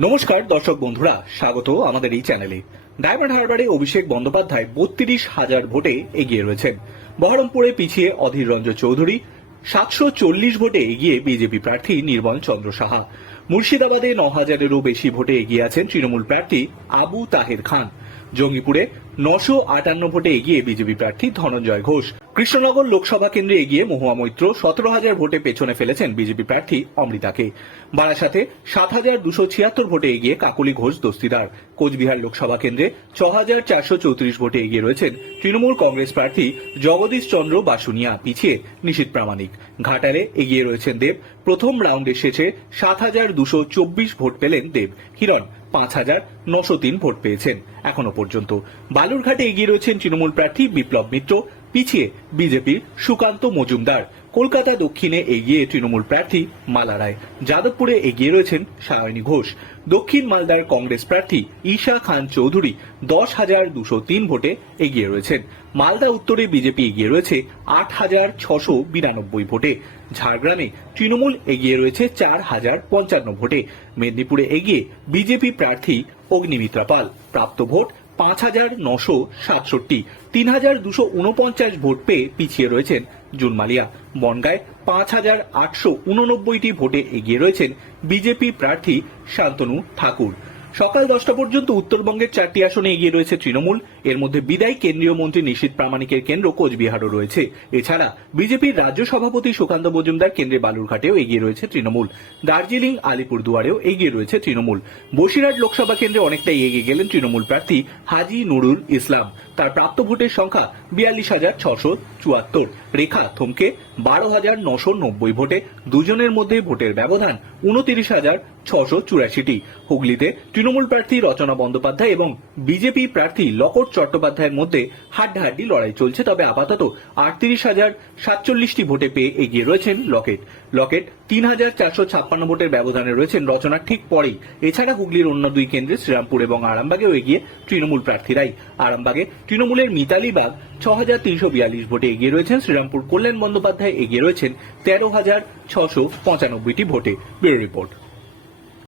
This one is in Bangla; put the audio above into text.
নমস্কার, দর্শক বন্ধুরা, স্বাগত আমাদের এই চ্যানেলে। ডায়মন্ড হারবারে অভিষেক বন্দ্যোপাধ্যায় বত্রিশ হাজার ভোটে এগিয়ে রয়েছেন। বহরমপুরে পিছিয়ে অধীর রঞ্জন চৌধুরী, সাতশো চল্লিশ ভোটে এগিয়ে বিজেপি প্রার্থী নির্মল চন্দ্র সাহা। মুর্শিদাবাদে ন হাজারেরও বেশি ভোটে এগিয়ে আছেন তৃণমূল প্রার্থী আবু তাহের খান। জঙ্গিপুরে নশো আটান্ন ভোটে এগিয়ে বিজেপি প্রার্থী ধনঞ্জয় ঘোষ। কৃষ্ণনগর লোকসভা কেন্দ্রে এগিয়ে মহুয়া মৈত্র সতেরো হাজার ভোটে পেছনে ফেলেছেন বিজেপি প্রার্থী অমৃতাকে। বারাসাতে সাত হাজার দুশো ছিয়াত্তর ভোটে এগিয়ে কাকলি ঘোষ দস্তিদার। কোচবিহার লোকসভা কেন্দ্রে ছ হাজার চারশো চৌত্রিশ ভোটে এগিয়ে রয়েছেন তৃণমূল কংগ্রেস প্রার্থী জগদীশ চন্দ্র বাসুনিয়া, পিছিয়ে নিশীত প্রামাণিক। ঘাটালে এগিয়ে রয়েছেন দেব প্রথম রাউন্ডে শেষে সাত হাজার দুশো চব্বিশ ভোট পেলেন দেব। হিরণ পাঁচ হাজার নশো তিন ভোট পেয়েছেন। এখনও পর্যন্ত। বালুরঘাটে এগিয়ে রয়েছেন তৃণমূল প্রার্থী বিপ্লব মিত্র। পিছিয়ে বিজেপির সুকান্ত মজুমদার। কলকাতা দক্ষিণে এগিয়ে তৃণমূল প্রার্থী মালা রায়। যাদবপুরে এগিয়ে রয়েছেন সায়নী ঘোষ। দক্ষিণ মালদার কংগ্রেস প্রার্থী ঈশা খান চৌধুরী দশ হাজার দুশো তিন ভোটে এগিয়ে রয়েছেন। মালদা উত্তরে বিজেপি এগিয়ে রয়েছে আট হাজার ছশো বিরানব্বই ভোটে। ঝাড়গ্রামে তৃণমূল এগিয়ে রয়েছে চার হাজার পঞ্চান্ন ভোটে। মেদিনীপুরে এগিয়ে বিজেপি প্রার্থী অগ্নিমিত্রা পাল। প্রাপ্ত ভোট পাঁচ হাজার নশো সাতষট্টি, তিন হাজার দুশো উনপঞ্চাশ ভোট পেয়ে পিছিয়ে রয়েছেন জুন মালিয়া বনগায় পাঁচ হাজার আটশো উননব্বইটি ভোটে এগিয়ে রয়েছেন বিজেপি প্রার্থী শান্তনু ঠাকুর। সকাল দশটা পর্যন্ত উত্তরবঙ্গের চারটি আসনে এগিয়ে রয়েছে তৃণমূল। এর মধ্যে বিদায়ী কেন্দ্রীয় মন্ত্রী নিশীত প্রামাণিকের কেন্দ্র কোচবিহারও রয়েছে। এছাড়া বিজেপির রাজ্য সভাপতি সুকান্ত মজুমদার কেন্দ্রে বালুরঘাটেও এগিয়ে রয়েছে তৃণমূল। দার্জিলিং, আলিপুরদুয়ারেও এগিয়ে রয়েছে তৃণমূল। বসিরহাট লোকসভা কেন্দ্রে অনেকটাই এগিয়ে গেলেন তৃণমূল প্রার্থী হাজি নুরুল ইসলাম। তার প্রাপ্ত ভোটের সংখ্যা বিয়াল্লিশ হাজার ছশো চুয়াত্তর। রেখা থমকে বারো হাজার নশো নব্বই ভোটে দুজনের মধ্যে ভোটের ব্যবধান উনতিরিশ হাজার ছশো চুরাশিটি। হুগলিতে তৃণমূল প্রার্থী রচনা বন্দ্যোপাধ্যায় এবং বিজেপি প্রার্থী লকট চট্টোপাধ্যায়ের মধ্যে হাড্ডাহাড্ডি লড়াই চলছে, তবে আপাতত আটত্রিশ হাজার সাতচল্লিশটি ভোটে পেয়ে এগিয়ে রয়েছেন লকেট। লকেট তিন হাজার চারশো ছাপ্পান্ন ভোটের ব্যবধানে রয়েছেন, রচনার ঠিক পরেই। এছাড়া হুগলির অন্য দুই কেন্দ্রে শ্রীরামপুর এবং আরামবাগেও এগিয়ে তৃণমূল প্রার্থীরাই। আরামবাগে তৃণমূলের মিতালি বাগ ছ হাজার তিনশো বিয়াল্লিশ ভোটে এগিয়ে রয়েছেন, শ্রীরামপুর কল্যাণ বন্দ্যোপাধ্যায় এগিয়ে রয়েছেন তেরো হাজার ছশো পঁচানব্বইটি ভোটে ব্যুরো রিপোর্ট।